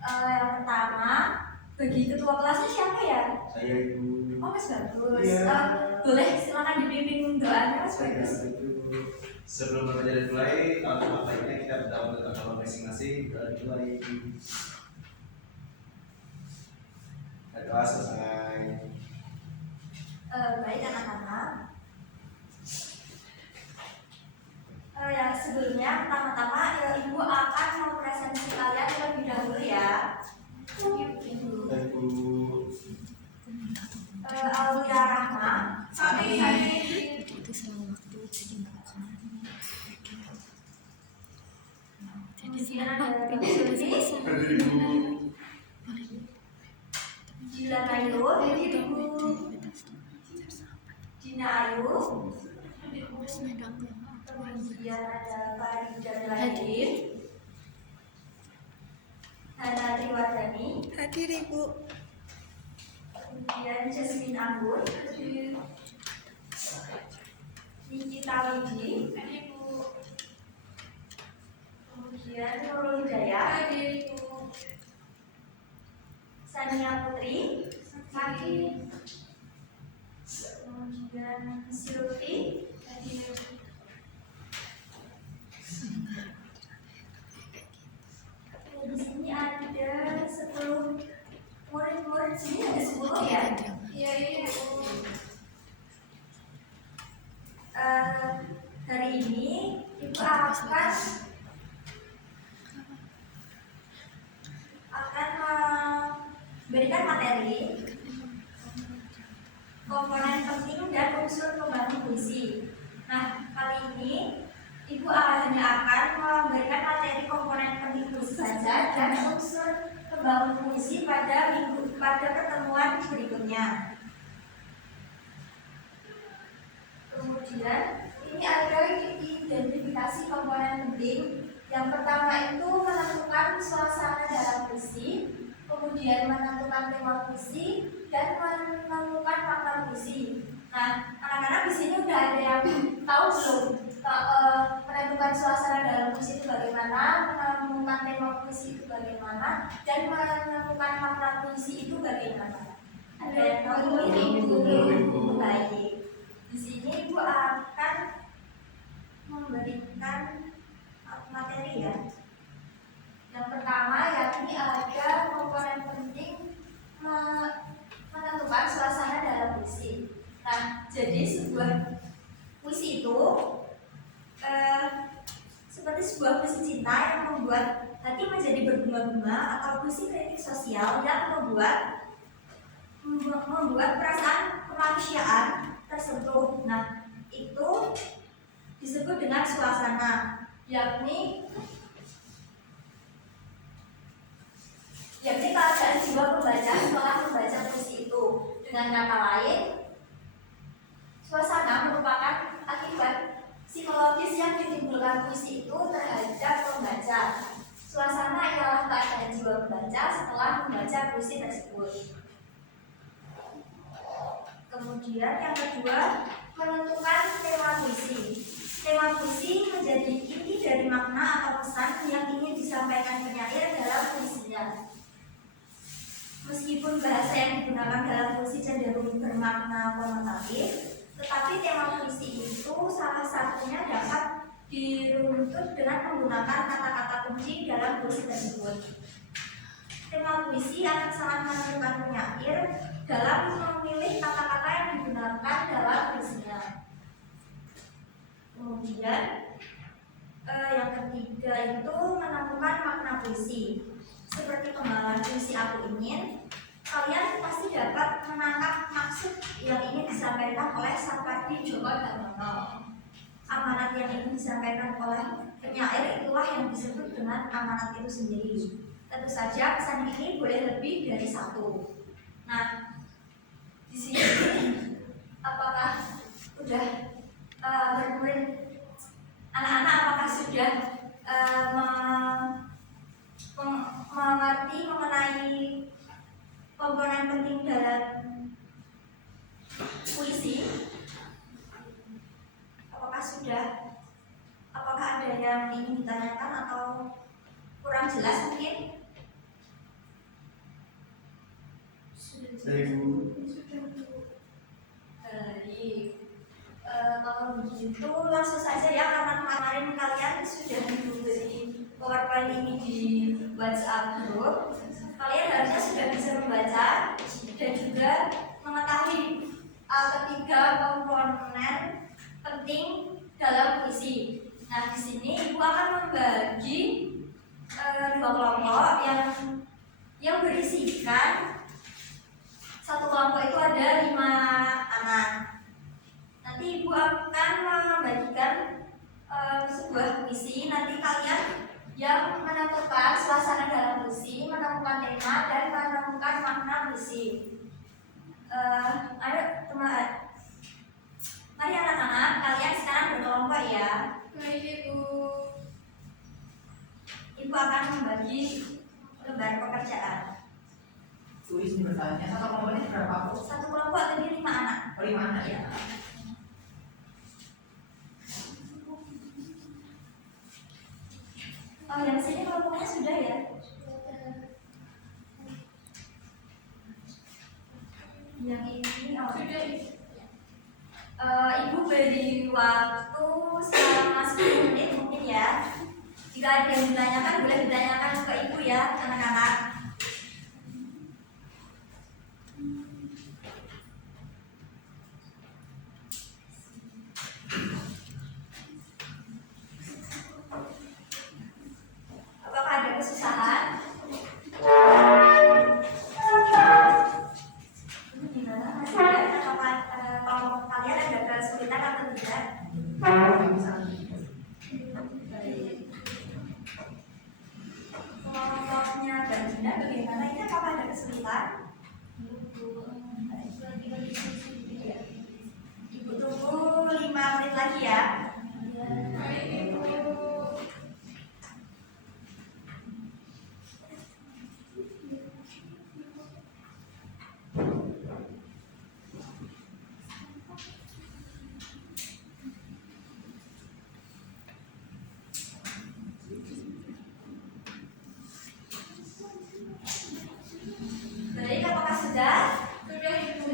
Yang pertama, bagi ketua kelasnya siapa ya? Saya, Ibu. Oh, Mas Bagus. Ya. Boleh silakan dipimpin doanya, Mas Bagus. Sebelum belajar dimulai, apa ini kita berdoa tentang nama masing-masing. Dimulai. Doa selesai. Baik anak-anak. Yang sebelumnya, pertama-tama Ibu akan mempresentasi kalian terlebih dahulu ya. Ibu. Aulia Rahma. Kemudian ada Jilan Ayu, Dina Ayu, kemudian ada Farida Lain, Hana Triwadani, Hadir Ibu. kemudian Jasmine Anggun, Nikita Widi, kemudian Nurul Hidayah, Sania Putri, kemudian Silvi, di sini ada 10 murid-murid, sini ada 10 ya? Iya. Hari ini Ibu akan memberikan materi komponen penting dan unsur pembangun puisi. Nah, kali ini Ibu hanya akan memberikan materi komponen penting puisi saja dan unsur pembangun puisi pada pertemuan berikutnya. Kemudian ini ada identifikasi komponen penting. Yang pertama itu menentukan suasana dalam puisi, kemudian menentukan tema puisi, dan menentukan makna puisi. Nah, anak-anak di sini udah ada yang tahu belum menentukan suasana dalam puisi itu bagaimana, menemukan tema puisi itu bagaimana, dan menentukan makna puisi itu bagaimana? Ada yang tahu? Ibu. Baik. Di sini Ibu akan memberikan materi ya. Yang pertama yakni ada komponen penting menentukan suasana dalam puisi. Nah, jadi sebuah puisi itu seperti sebuah puisi cinta yang membuat hati menjadi berbunga-bunga, atau puisi kritik sosial yang membuat perasaan kemanusiaan tersentuh. Nah, itu disebut dengan suasana, yakni keadaan jiwa pembaca setelah membaca puisi itu. Dengan kata lain, suasana merupakan akibat psikologis yang ditimbulkan puisi itu terhadap pembaca. Suasana ialah keadaan jiwa pembaca setelah membaca puisi tersebut. Kemudian yang kedua, menentukan tema puisi. Tema puisi menjadi inti dari makna atau pesan yang ingin disampaikan penyair dalam puisinya. Meskipun bahasa yang digunakan dalam puisi cenderung bermakna konotatif, tetapi tema puisi itu salah satunya dapat diruntut dengan menggunakan kata-kata kunci dalam puisi tersebut. Tema puisi akan sangat menentukan penyair dalam memilih kata-kata yang digunakan dalam puisinya. Kemudian yang ketiga itu menentukan makna puisi. Seperti pembahasan puisi Aku Ingin, kalian pasti dapat menangkap maksud yang ingin disampaikan oleh Sapardi Djoko Damono. Amanat yang ingin disampaikan oleh penyair itulah yang disebut dengan amanat itu sendiri. Tentu saja pesan ini boleh lebih dari satu. Nah, di sini apakah sudah bermurid anak-anak, apakah sudah mengerti mengenai komponen penting dalam puisi? Apakah ada yang ingin ditanyakan atau kurang jelas mungkin? begitu langsung saja ya, karena kemarin kalian sudah memberi PowerPoint ini di WhatsApp group. Kalian harusnya sudah bisa membaca dan juga mengetahui ketiga komponen penting dalam puisi. Nah, di sini Ibu akan membagi dua kelompok yang berisikan, satu kelompok itu ada 5 anak. Nanti Ibu akan membagikan sebuah puisi. Nanti kalian yang menentukan suasana dalam puisi, menemukan tema dan menemukan makna puisi. Ayo teman, mari anak-anak, kalian sekarang berkelompok ya. Baik, Ibu. Ibu akan membagi lembar pekerjaan. Tulis ini bertanya, satu kelompoknya berapa Bu? Satu kelompok tadi 5 anak. Oh, 5 anak ya? Oh, yang sini kelompoknya sudah ya? Yang ini Sudah, Ibu. Ibu beri waktu selama 10 menit mungkin ya. Jika ada yang ditanyakan, boleh ditanyakan ke Ibu ya, anak-anak. Apakah ada kesusahan? Ini gimana Mas Ian? Apakah kelompok kalian ada kesulitan atau tidak? Kelompoknya Bagina bagaimana? Ini apakah ada kesulitan? Ibu tunggu 5 menit lagi ya. Baik, Ibu. Baik, apakah sudah? Sudah, Ibu.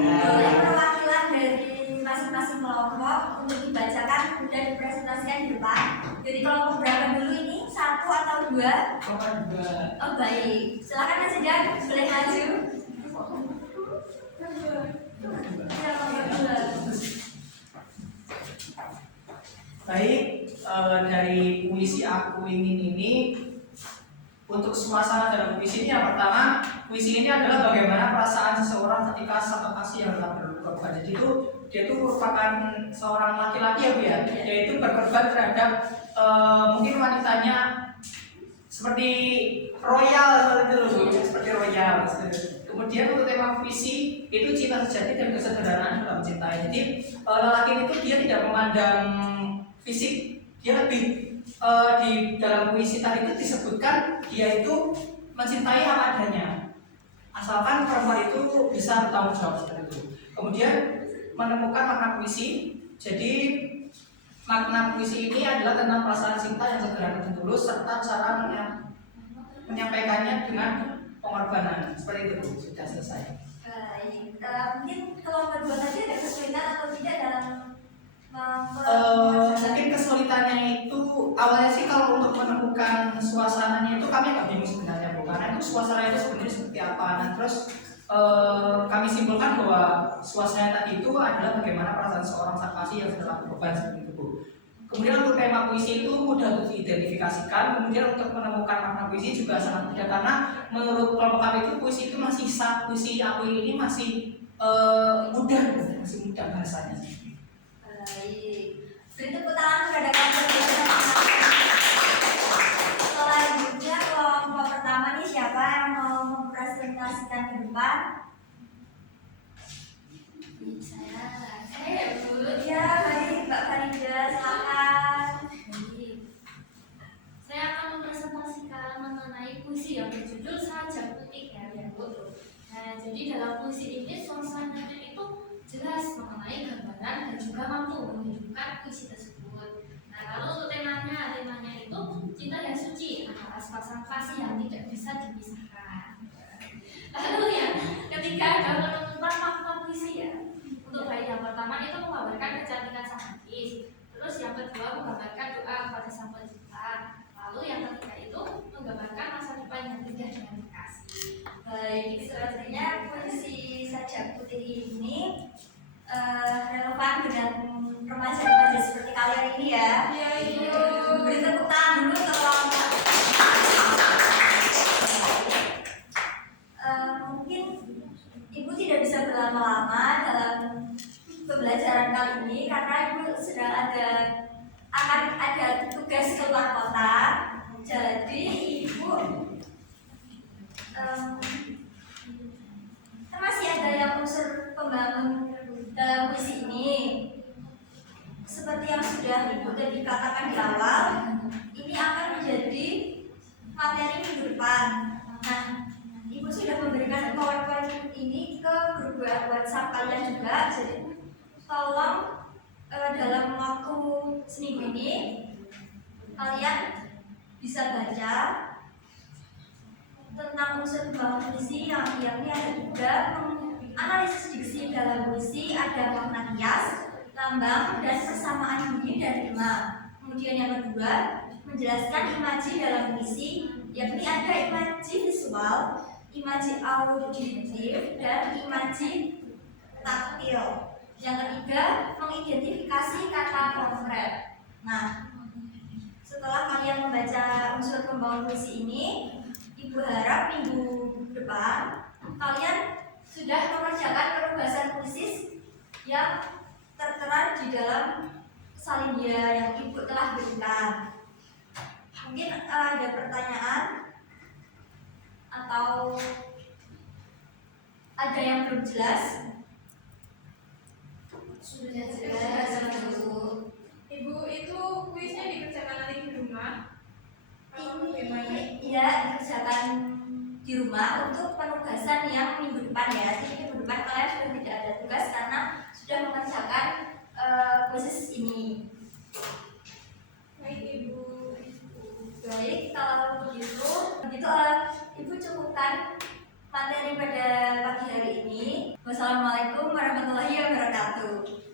Boleh perwakilan dari masing-masing kelompok untuk dibacakan dan dipresentasikan di depan. Dari kelompok berapa dulu ini? 1 atau 2? Kelompok 2. Oh baik, silakan Mas Ian, boleh maju. Ya, kelompok 2. Baik, dari puisi Aku Ingin ini, untuk suasana dalam puisi ini yang pertama, puisi ini adalah bagaimana perasaan seseorang ketika satu kasih yang telah berkorban. Jadi itu dia itu merupakan seorang laki-laki ya Bu ya, yaitu berkorban terhadap mungkin wanitanya seperti royal seperti itu loh Bu, seperti royal. Kemudian untuk tema puisi itu cinta sejati dan kesederhanaan dalam mencintai. Jadi lelaki itu dia tidak memandang fisik, dia lebih di dalam puisi tadi itu disebutkan dia itu mencintai apa adanya, asalkan perempuan itu bisa bertanggung jawab seperti itu. Kemudian menemukan makna puisi. Jadi makna puisi ini adalah tentang perasaan cinta yang sederhana dan tulus serta cara menyampaikannya dengan pengorbanan. Seperti itu Bu, sudah selesai. Baik, mungkin kelompok 2 tadi ada kesulitan atau tidak dalam Mungkin kesulitannya itu awalnya sih kalau untuk menemukan suasananya itu kami agak bingung sebenarnya Bu, karena itu suasana itu sebenarnya seperti apa. Nah terus kami simpulkan bahwa suasana tadi itu adalah bagaimana perasaan seorang saksi yang sedang berkorban seperti itu Bu. Kemudian untuk tema puisi itu mudah untuk diidentifikasikan. Kemudian untuk menemukan makna puisi juga sangat mudah, karena menurut kelompok kami itu puisi itu masih puisi Aku ini masih mudah Bu, masih mudah bahasanya. baik, beri tepuk tangan kepada kelompok 2. Selanjutnya kelompok pertama nih, siapa yang mau mempresentasikan ke depan? Saya, Bu. Ya, baik Mbak Farida, silakan. Saya akan mempresentasikan mengenai puisi yang berjudul Saja Putih ya, Bu. Nah, jadi dalam puisi ini suasananya itu jelas mengenai gambaran dan juga mampu menunjukkan puisi tersebut. Nah, lalu untuk temanya itu cinta yang suci antara sepasang kasih yang tidak bisa dipisahkan. Lalu yang ketiga adalah menemukan makna puisi ya. Untuk bait yang pertama itu menggambarkan kecantikan sang hati Terus yang kedua menggambarkan doa kepada Sang Pencipta. Lalu yang ketiga itu menggambarkan masa depan yang indah dengan kasih. Baik, selanjutnya puisi Sajak Putih ini relevan dengan remaja-remaja seperti kalian ini ya. Iya. Beri tepuk tangan dulu untuk kawan-kawan. Mungkin Ibu tidak bisa berlama-lama dalam pembelajaran kali ini karena Ibu akan ada tugas keluar kota. Jadi Ibu masih ada yang unsur pembangun dalam puisi ini. Seperti yang sudah Ibu tadi katakan di awal, ini akan menjadi materi minggu depan. Nah, Ibu sudah memberikan PowerPoint ini ke grup WhatsApp kalian juga. Jadi tolong dalam waktu seminggu ini kalian bisa baca tentang unsur pembangun puisi yang ini ada juga analisis diksi dalam puisi, ada makna kias, lambang, dan persamaan bunyi dan rima. Kemudian yang kedua menjelaskan imaji dalam puisi, yakni ada imaji visual, imaji auditif, dan imaji taktil. Yang ketiga mengidentifikasi kata konkret. Nah, setelah kalian membaca unsur pembangun puisi ini, Ibu harap minggu depan kalian sudah mengerjakan penugasan puisi yang tertera di dalam salindia yang Ibu telah berikan. Mungkin ada pertanyaan atau ada yang belum jelas? Sudah Jelas, Bu. Ibu itu kuisnya dikerjakan nanti di rumah? Atau bagaimana? Ini ya dikerjakan di rumah untuk penugasan yang minggu depan ya. Jadi minggu depan kalian sudah tidak ada tugas karena sudah mengerjakan khusus ini. Baik Ibu. Baik, kalau begitu Ibu cukupkan materi pada pagi hari ini. Wassalamualaikum warahmatullahi wabarakatuh.